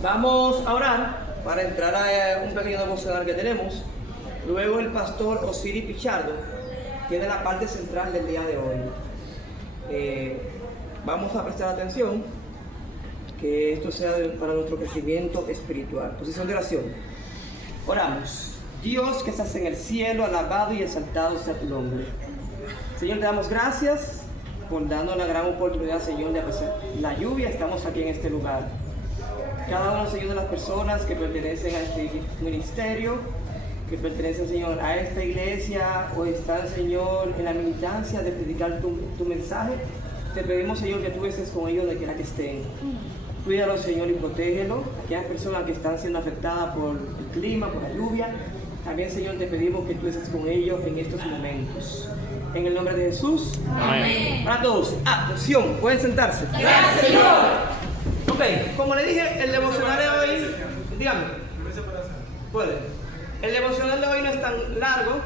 Vamos a orar para entrar a un pequeño devocional que tenemos. Luego el pastor Osiris Pichardo tiene la parte central del día de hoy. Vamos a prestar atención, que esto sea para nuestro crecimiento espiritual. Posición de oración. Oramos. Dios que estás en el cielo, alabado y exaltado sea tu nombre. Señor, te damos gracias por darnos la gran oportunidad, Señor, de apreciar la lluvia. Estamos aquí en este lugar. Cada uno, Señor, de las personas que pertenecen a este ministerio, que pertenecen, Señor, a esta iglesia o están, Señor, en la militancia de predicar tu mensaje, te pedimos, Señor, que tú estés con ellos donde quiera que estén. Cuídalos, Señor, y protégelos. Aquellas personas que están siendo afectadas por el clima, por la lluvia, también, Señor, te pedimos que tú estés con ellos en estos momentos. En el nombre de Jesús. Amén. Para todos, atención, pueden sentarse. Gracias, Señor. Ok, como le dije, el devocional de hoy, dígame. Puede. El devocional de hoy no es tan largo.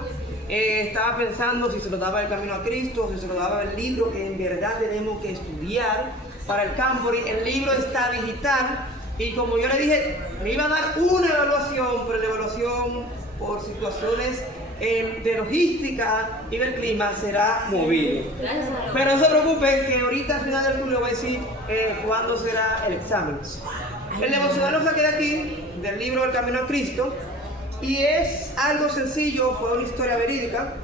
Estaba pensando si se nos daba el camino a Cristo, si se nos daba el libro que en verdad tenemos que estudiar para el Campory. El libro está digital y como yo le dije, me iba a dar una evaluación, pero la evaluación por situaciones de logística y del clima será movido. Pero no se preocupen que ahorita al final del turno voy a decir cuándo será el examen. El devocional nos saqué de aquí, del libro El Camino a Cristo, y es algo sencillo, fue una historia verídica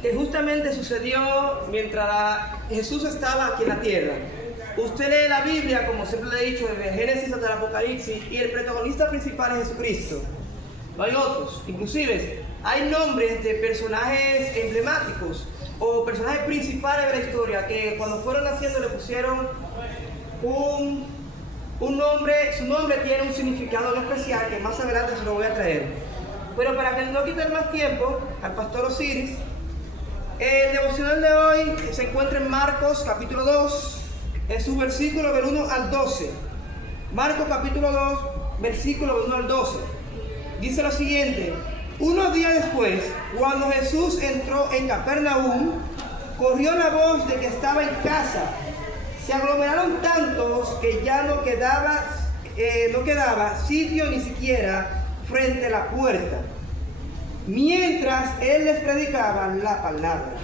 que justamente sucedió mientras Jesús estaba aquí en la tierra. Usted lee la Biblia, como siempre le he dicho, desde Génesis hasta el Apocalipsis, y el protagonista principal es Jesucristo. No hay otros. Inclusive hay nombres de personajes emblemáticos o personajes principales de la historia que cuando fueron naciendo le pusieron un nombre. Su nombre tiene un significado especial que más adelante se lo voy a traer. Pero para que no quiten más tiempo al pastor Osiris, el devocional de hoy se encuentra en Marcos capítulo 2, en su versículo del 1 al 12. Marcos capítulo 2, versículo del 1 al 12. Dice lo siguiente: unos días después, cuando Jesús entró en Capernaum, corrió la voz de que estaba en casa. Se aglomeraron tantos que ya no quedaba sitio ni siquiera frente a la puerta, mientras él les predicaba la palabra.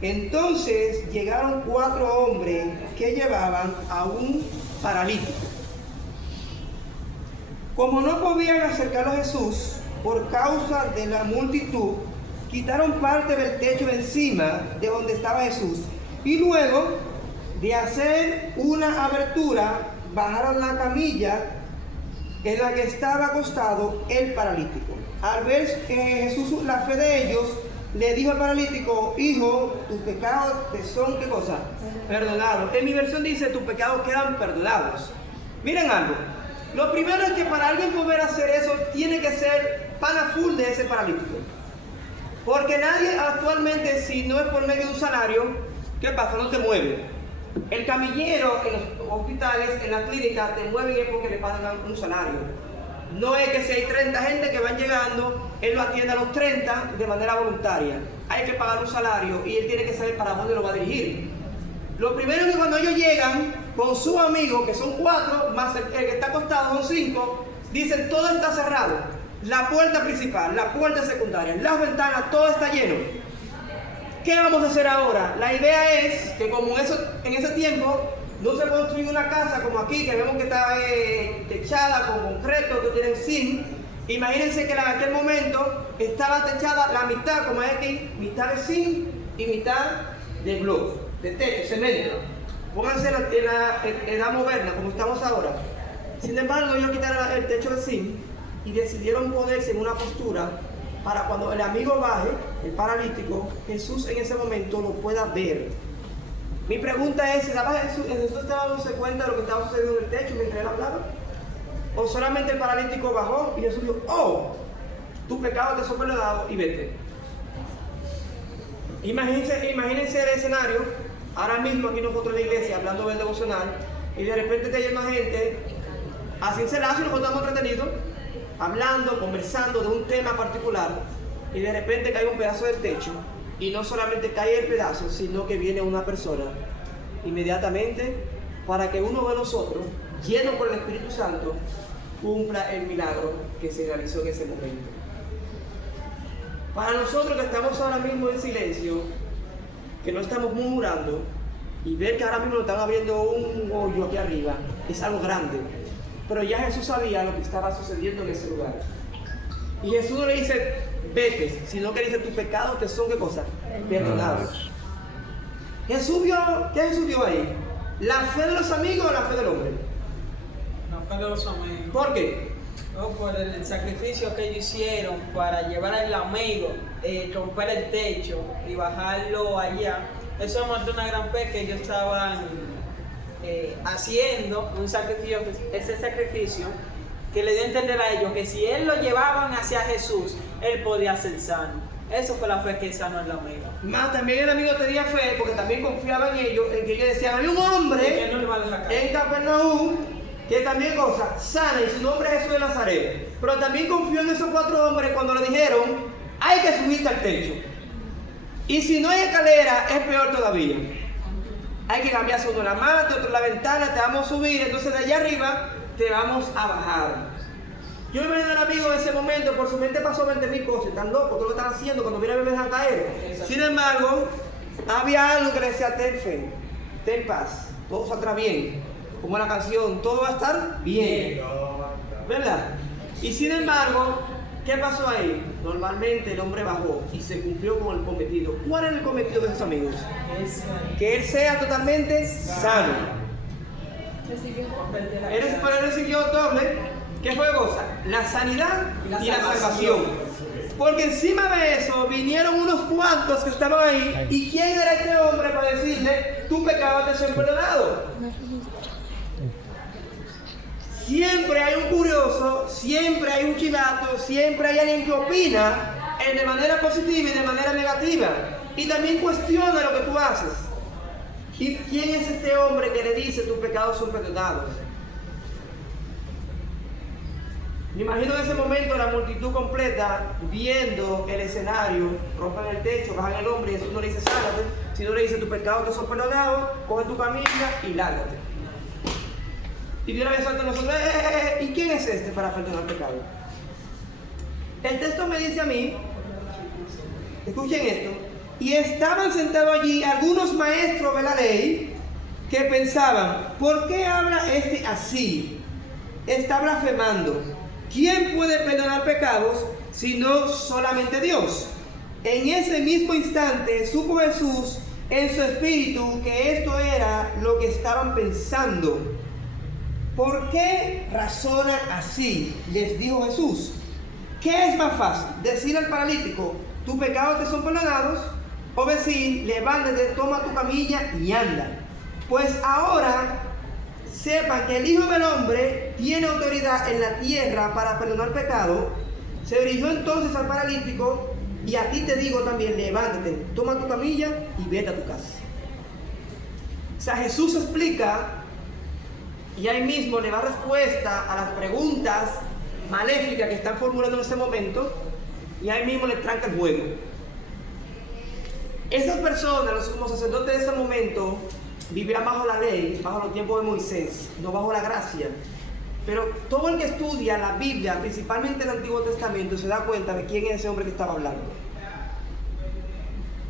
Entonces llegaron 4 hombres que llevaban a un paralítico. Como no podían acercarlo a Jesús por causa de la multitud, quitaron parte del techo de encima de donde estaba Jesús y luego de hacer una abertura, bajaron la camilla en la que estaba acostado el paralítico. Al ver Jesús la fe de ellos, le dijo al paralítico: hijo, tus pecados te son, ¿qué cosa? Perdonados. En mi versión dice: tus pecados quedan perdonados. Miren algo. Lo primero es que para alguien poder hacer eso, tiene que ser pana full de ese paralítico. Porque nadie actualmente, si no es por medio de un salario, ¿qué pasa? No te mueve. El camillero en los hospitales, en la clínica, te mueven es porque le pagan un salario. No es que si hay 30 gente que van llegando, él lo atiende a los 30 de manera voluntaria. Hay que pagar un salario y él tiene que saber para dónde lo va a dirigir. Lo primero es que cuando ellos llegan con su amigo, que son 4, más el que está acostado son 5, dicen: todo está cerrado. La puerta principal, la puerta secundaria, las ventanas, todo está lleno. ¿Qué vamos a hacer ahora? La idea es que como en ese tiempo no se construyó una casa como aquí, que vemos que está techada con concreto, que tienen zinc. Imagínense que en aquel momento estaba techada la mitad, como es aquí, mitad de zinc y mitad de bloque, de techo, cemento. Pónganse en la edad moderna, como estamos ahora. Sin embargo, ellos quitaron el techo de zinc y decidieron ponerse en una postura para cuando el amigo baje, el paralítico, Jesús en ese momento lo pueda ver. Mi pregunta es: ¿Jesús estaba dándose cuenta de lo que estaba sucediendo en el techo mientras él hablaba? ¿O solamente el paralítico bajó y Jesús dijo: oh, tus pecados te son perdonados y vete? Imagínense el escenario, ahora mismo aquí nosotros en la iglesia hablando del devocional, y de repente te llama gente, así en Celazo, y nosotros estamos entretenidos, hablando, conversando de un tema particular, y de repente cae un pedazo del techo, y no solamente cae el pedazo, sino que viene una persona inmediatamente para que uno de nosotros lleno por el Espíritu Santo, cumpla el milagro que se realizó en ese momento. Para nosotros que estamos ahora mismo en silencio, que no estamos murmurando, y ver que ahora mismo nos están abriendo un hoyo aquí arriba, es algo grande. Pero ya Jesús sabía lo que estaba sucediendo en ese lugar. Y Jesús no le dice, vete, sino que dice, tus pecados te son, ¿qué cosa? Perdonados. Jesús vio, ¿qué Jesús vio ahí? ¿La fe de los amigos o la fe del hombre? La fe de los amigos. ¿Por qué? Por el sacrificio que ellos hicieron para llevar al amigo, romper el techo y bajarlo allá. Eso demostró una gran fe que ellos estaban haciendo, ese sacrificio que le dio a entender a ellos que si él lo llevaban hacia Jesús, él podía ser sano. Eso fue la fe que sanó al amigo. Más también el amigo tenía fe porque también confiaba en ellos, en que ellos decían, hay un hombre en Capernaum que también cosa sana y su nombre es Jesús de Nazaret. Pero también confió en esos 4 hombres cuando le dijeron, hay que subirte al techo. Y si no hay escalera, es peor todavía. Hay que cambiarse uno la mata, otro la ventana, te vamos a subir, entonces de allá arriba te vamos a bajar. Yo me imagino al amigo en ese momento, por su mente pasó 20.000 cosas, están locos, todo lo que están haciendo, cuando vienen me dejan caer. Sin embargo, había algo que le decía, ten fe, ten paz, todo saldrá bien. Como la canción, todo va a estar bien, ¿verdad? Y sin embargo, ¿qué pasó ahí? Normalmente el hombre bajó y se cumplió con el cometido. ¿Cuál era el cometido de sus amigos? Que él sea totalmente sano. Él recibió doble. ¿Qué fue cosa? La sanidad y la salvación. Porque encima de eso vinieron unos cuantos que estaban ahí. ¿Y quién era este hombre para decirle, tu pecado te son perdonados? Siempre hay un curioso, siempre hay un chivato, siempre hay alguien que opina de manera positiva y de manera negativa. Y también cuestiona lo que tú haces. ¿Y quién es este hombre que le dice tus pecados son perdonados? Me imagino en ese momento la multitud completa viendo el escenario, rompen el techo, bajan el hombre y Jesús no le dice sálvate, sino le dice tus pecados te son perdonados, coge tu camilla y lárgate. Y de una vez salta nosotros, ¿y quién es este para perdonar pecado? El texto me dice a mí, escuchen esto, y estaban sentados allí algunos maestros de la ley que pensaban, ¿por qué habla este así? Está blasfemando. ¿Quién puede perdonar pecados sino solamente Dios? En ese mismo instante supo Jesús en su espíritu que esto era lo que estaban pensando. ¿Por qué razonan así? Les dijo Jesús. ¿Qué es más fácil? ¿Decir al paralítico, tus pecados te son perdonados? O decir, levántate, toma tu camilla y anda. Pues ahora sepan que el Hijo del Hombre tiene autoridad en la tierra para perdonar pecado. Se dirigió entonces al paralítico y a ti te digo también, levántate, toma tu camilla y vete a tu casa. O sea, Jesús explica y ahí mismo le da respuesta a las preguntas maléficas que están formulando en ese momento y ahí mismo le tranca el juego. Esas personas, los sumos sacerdotes de ese momento, vivían bajo la ley, bajo los tiempos de Moisés, no bajo la gracia. Pero todo el que estudia la Biblia, principalmente el Antiguo Testamento, se da cuenta de quién es ese hombre que estaba hablando.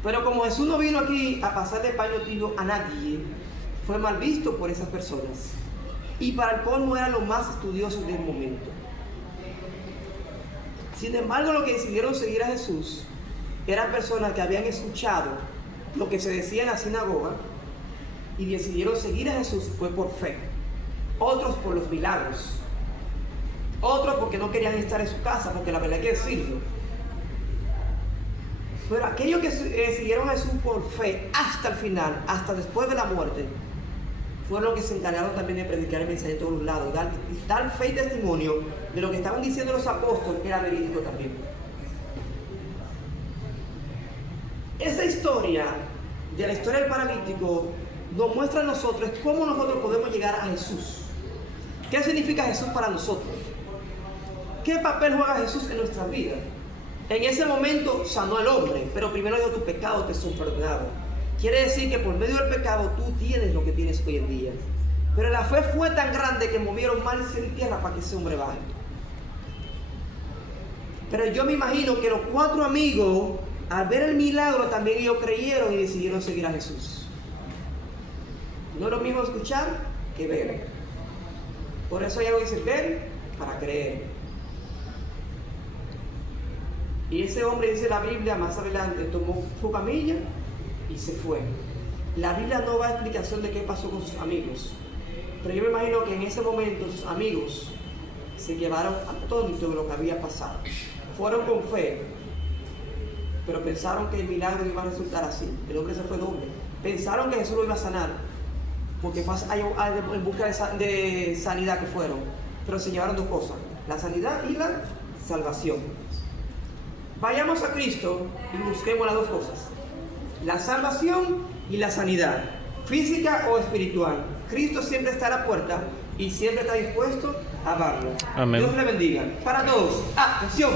Pero como Jesús no vino aquí a pasar de paño tibio a nadie, fue mal visto por esas personas. Y para el colmo eran los más estudiosos del momento. Sin embargo, los que decidieron seguir a Jesús eran personas que habían escuchado lo que se decía en la sinagoga y decidieron seguir a Jesús fue por fe. Otros por los milagros. Otros porque no querían estar en su casa, porque la verdad hay que decirlo. Pero aquellos que siguieron a Jesús por fe hasta el final, hasta después de la muerte, fueron los que se encargaron también de predicar el mensaje de todos los lados, dar fe y testimonio de lo que estaban diciendo los apóstoles, que era verídico también. Esa historia, de la historia del paralítico, nos muestra a nosotros cómo nosotros podemos llegar a Jesús. ¿Qué significa Jesús para nosotros? ¿Qué papel juega Jesús en nuestra vida? En ese momento sanó al hombre, pero primero dijo, tus pecados te son perdonados. Quiere decir que por medio del pecado tú tienes lo que tienes hoy en día. Pero la fe fue tan grande que movieron mares en tierra para que ese hombre baje. Pero yo me imagino que los 4 amigos, al ver el milagro, también ellos creyeron y decidieron seguir a Jesús. No es lo mismo escuchar que ver. Por eso hay algo que dice, ver para creer. Y ese hombre, dice la Biblia más adelante, tomó su camilla y se fue. La Biblia no da explicación de qué pasó con sus amigos. Pero yo me imagino que en ese momento sus amigos se quedaron atónitos de lo que había pasado. Fueron con fe, pero pensaron que el milagro iba a resultar así. El hombre se fue doble. Pensaron que Jesús lo iba a sanar, porque fue en busca de sanidad que fueron. Pero se llevaron 2 cosas, la sanidad y la salvación. Vayamos a Cristo y busquemos las 2 cosas, la salvación y la sanidad, física o espiritual. Cristo siempre está a la puerta y siempre está dispuesto a darlo. Amén. Dios le bendiga. Para todos, atención.